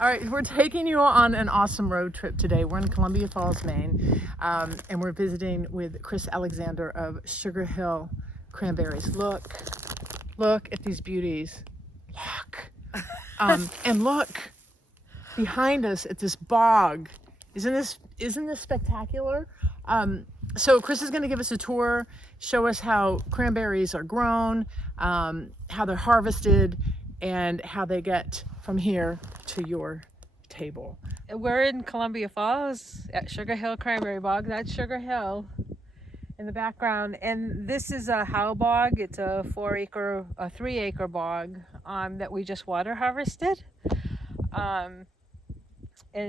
All right, we're taking you on an awesome road trip today. We're in Columbia Falls, Maine, and we're visiting with Chris Alexander of Sugar Hill Cranberries. Look at these beauties. Look. And look behind us at this bog. Isn't this spectacular? So Chris is going to give us a tour, show us how cranberries are grown, how they're harvested, and how they get from here to your table. We're in Columbia Falls at Sugar Hill Cranberry Bog. That's Sugar Hill in the background. And this is a how bog. It's a 3-acre bog that we just water harvested. And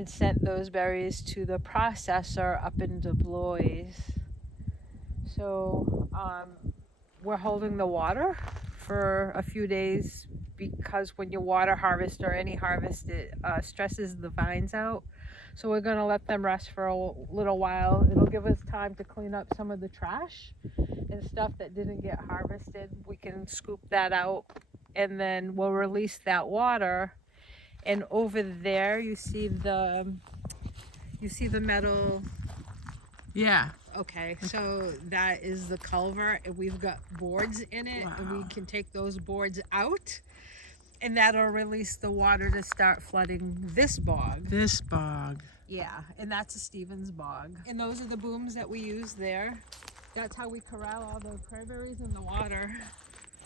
sent those berries to the processor up in Du Bois. So we're holding the water for a few days because when you water harvest or any harvest, it stresses the vines out. So we're going to let them rest for a little while. It'll give us time to clean up some of the trash and stuff that didn't get harvested. We can scoop that out and then we'll release that water. And over there you see the metal. Yeah. Okay, so that is the culvert, and we've got boards in it. Wow. And we can take those boards out, and that'll release the water to start flooding this bog. This bog. Yeah, and that's a Stevens bog. And those are the booms that we use there. That's how we corral all the cranberries in the water.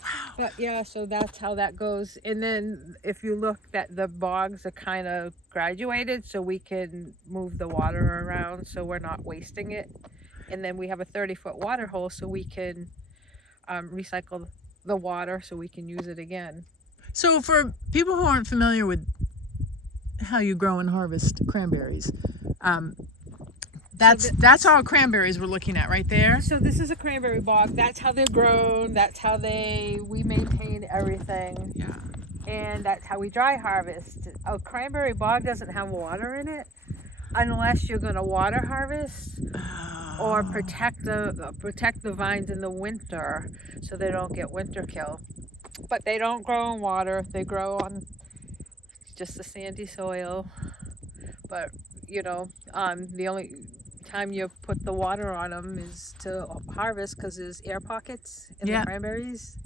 Wow. But yeah, so that's how that goes. And then if you look, that the bogs are kind of graduated, so we can move the water around so we're not wasting it. And then we have a 30-foot water hole so we can recycle the water so we can use it again. So for people who aren't familiar with how you grow and harvest cranberries, that's all cranberries we're looking at right there. So this is a cranberry bog. That's how they're grown. That's how we maintain everything. Yeah. And that's how we dry harvest. A cranberry bog doesn't have water in it unless you're going to water harvest or protect the vines in the winter so they don't get winter kill. But they don't grow in water. They grow on just the sandy soil. But you know, the only time you put the water on them is to harvest because there's air pockets in the cranberries,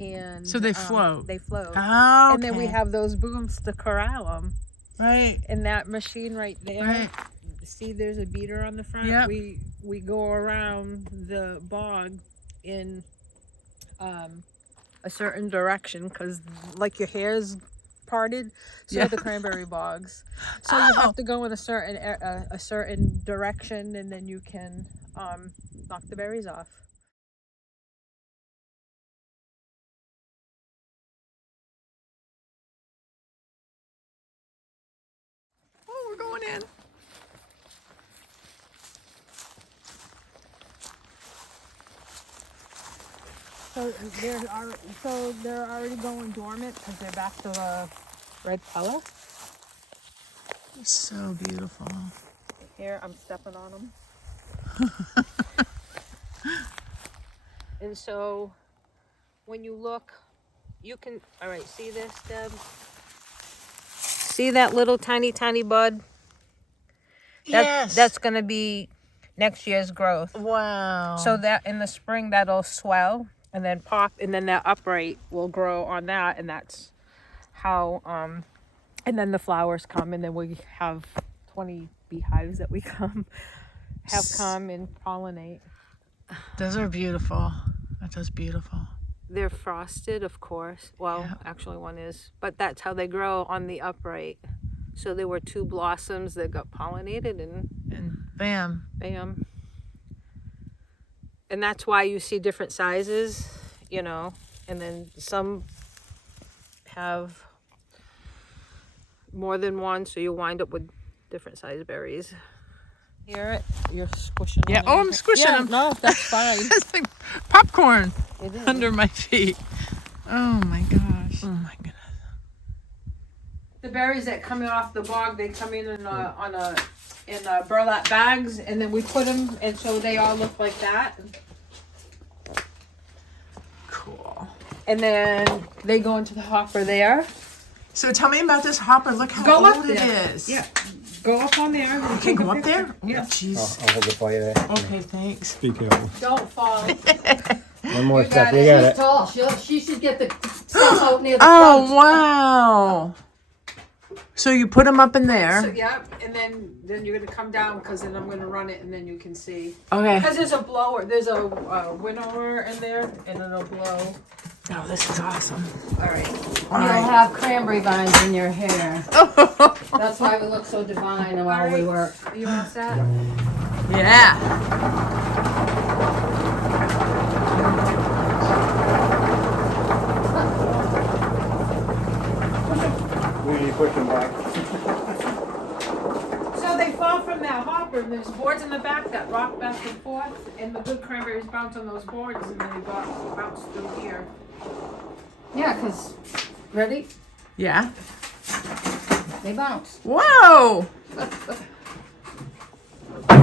and so they float. They float. Oh, okay. And then we have those booms to corral them. Right. And that machine right there. Right. See, there's a beater on the front. Yep. We go around the bog in a certain direction because, like, your hair's parted, so the cranberry bogs. So you have to go in a certain direction, and then you can knock the berries off. Oh, we're going in. So they're already going dormant because they're back to the red color. It's so beautiful. Here, I'm stepping on them. And so when you look, you can, all right, see this, Deb? See that little tiny bud? Yes. That's going to be next year's growth. Wow. So that in the spring, that'll swell and then pop, and then that upright will grow on that, and that's how, and then the flowers come, and then we have 20 beehives that we come and pollinate. Those are beautiful. That's beautiful. They're frosted, of course. Well, actually one is, but that's how they grow on the upright. So there were 2 blossoms that got pollinated, and bam. And that's why you see different sizes, you know, and then some have more than one, so you wind up with different size berries. Hear it? You're squishing them. Yeah, I'm squishing them. No, that's fine. It's like popcorn It is. under my feet. Oh my gosh. Oh my goodness. The berries that come off the bog, they come in burlap bags, and then we put them, and so they all look like that. Cool. And then they go into the hopper there. So tell me about this hopper. Look how Go up old it there. is. Yeah. Go up on there. I can go up there? Oh, Yeah. jeez. I'll hold it for you there. Okay, thanks. Be careful. Don't fall. One more You step. got You it. got She's it. tall. She should get the stuff out near the Oh, front. wow. So you put them up in there. So, yeah, and then you're gonna come down because then I'm gonna run it and then you can see. Okay. Because there's a blower, there's a winnower in there and it'll blow. Oh, this is awesome. All right. All You'll right. have cranberry vines in your hair. That's why we look so divine while we work. You all set? Yeah. We need to push them back. So they fall from that hopper and there's boards in the back that rock back and forth and the good cranberries bounce on those boards and then they bounce through here. Yeah, because, ready? Yeah. They bounce. Whoa. John,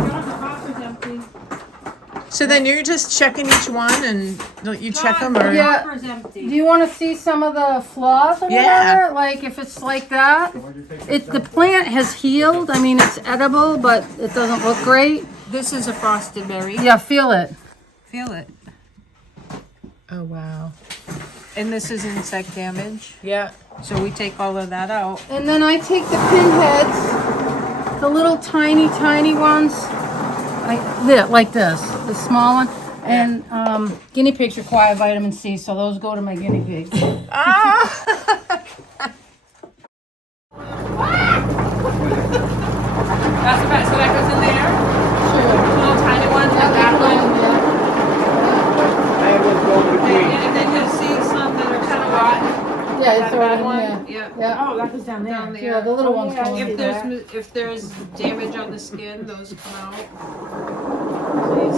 the hopper's empty. So then you're just checking each one and don't you check them or? The Yeah. hopper's empty. Do you want to see some of the flaws or Yeah. whatever? Like if it's like that, the plant has healed. I mean, it's edible, but it doesn't look great. This is a frosted berry. Yeah, feel it. Feel it. Oh, wow. And this is insect damage. Yeah. So we take all of that out. And then I take the pinheads, the little tiny ones, like this, the small one. And guinea pigs require vitamin C, so those go to my guinea pigs. Ah. That's the best. So that goes in there. Sure. Little tiny ones like that one. I have this going between. And then you'll see some that are kind of rotten. Yeah, That it's already bad in one. there. Yeah. Yeah. Oh, that was down there. Down there. Yeah, the little ones go in If there. there's damage on the skin, those come out.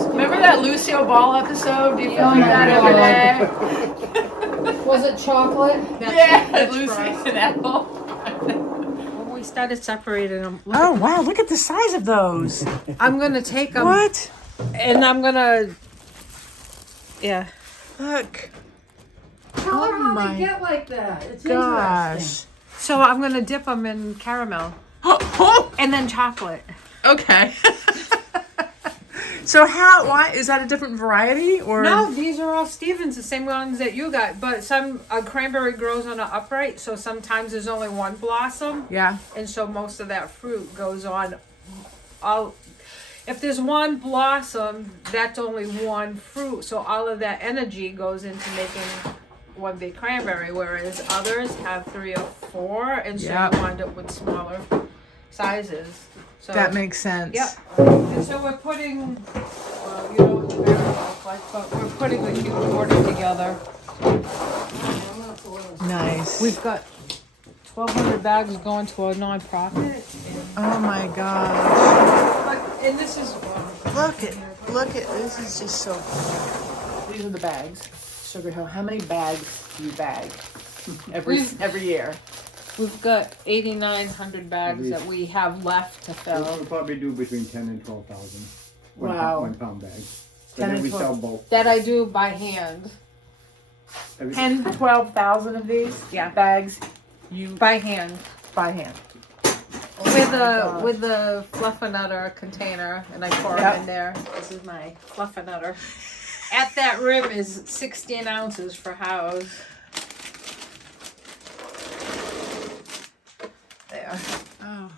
Remember that Lucille Ball episode? Do you feel Oh like my that God. every day? Was it chocolate? Yeah, That's Lucy frost. and Ethel. When we started separating them, Oh, wow. Look at the size of those. I'm gonna take them What? and I'm gonna, yeah. Look. Tell her Oh how my they get like that. It's Gosh. interesting. So I'm gonna dip them in caramel and then chocolate. Okay. So why, is that a different variety or? No, these are all Stevens, the same ones that you got. But a cranberry grows on an upright, so sometimes there's only one blossom, Yeah. and so most of that fruit goes on. If there's one blossom, that's only one fruit, so all of that energy goes into making one big cranberry, whereas others have 3 or 4, and so Yep. you wind up with smaller sizes. So That makes sense. yeah, and so we're putting, well, you know what the berry looks like, but we're putting a huge order together. Nice. We've got 1,200 bags going to a nonprofit. Oh my gosh. And this is, Look at, this is just so cool. These are the bags. Sugar Hill, how many bags do you bag every year? we've got 8,900 bags that we have left to We'll fill. probably do between 10 and 12,000. Wow. 1 pound bag. 10 But then and we 12. sell bulk. That I do by hand. 10 to 12,000 of these bags you By hand. by hand. With gosh. with the Fluffernutter container, and I pour Yep. them in there. This is my Fluffernutter. At that rim is 16 ounces for house. There. Oh.